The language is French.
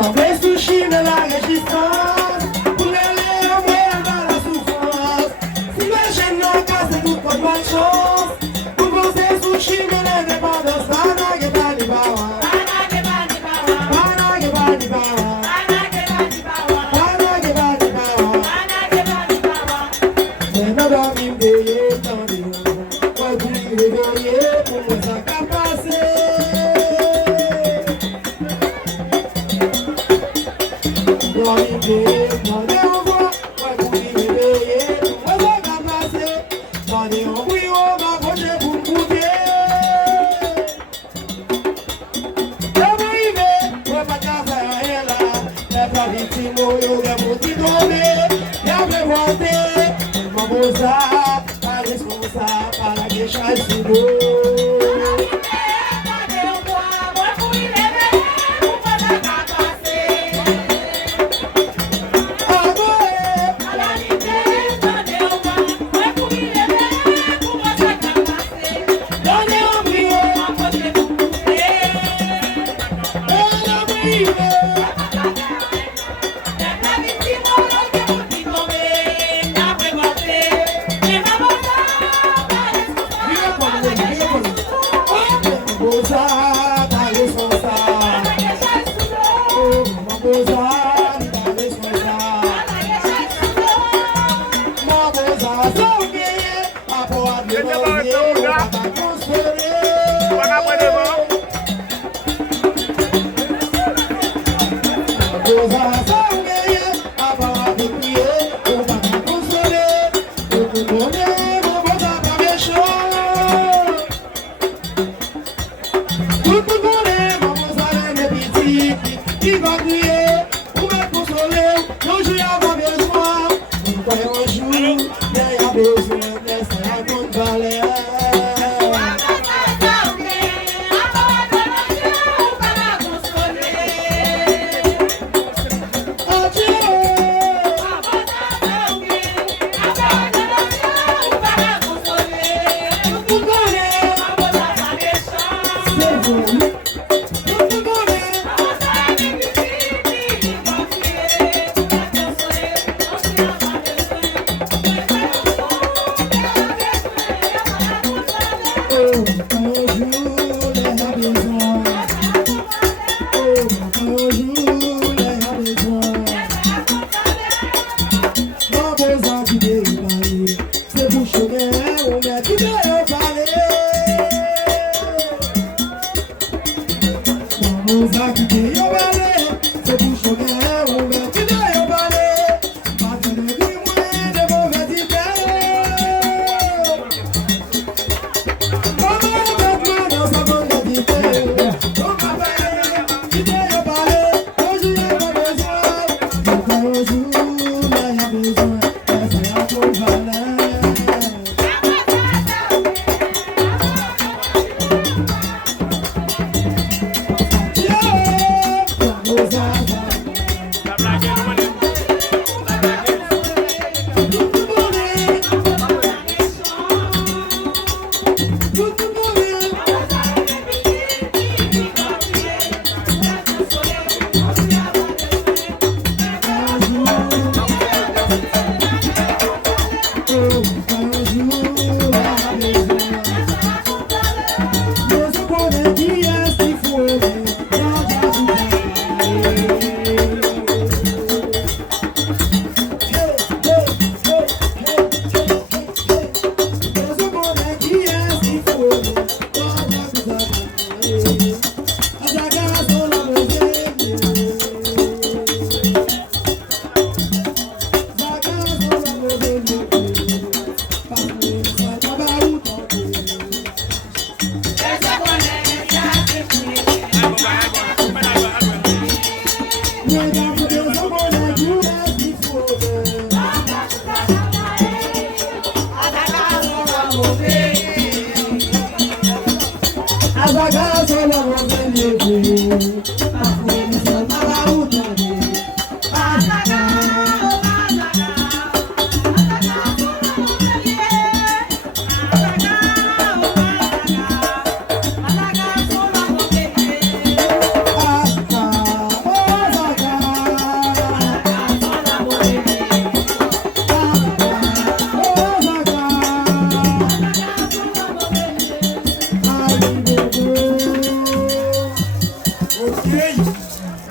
Fabrice Touchi de la résistance, pour les envoyer dans la souffrance. Si les jeunes n'ont pas, c'est toute bonne chance. Pour Fabrice Touchi de l'indépendance, Banage Bani Bawa. Banage Bani Bawa. Banage Bani Bawa. Banage Bani Bawa. Banage Bani Bawa. C'est notre ami payé, tant de nous. Moi, vous réveillez pour moi, ça qu'a passé. C'est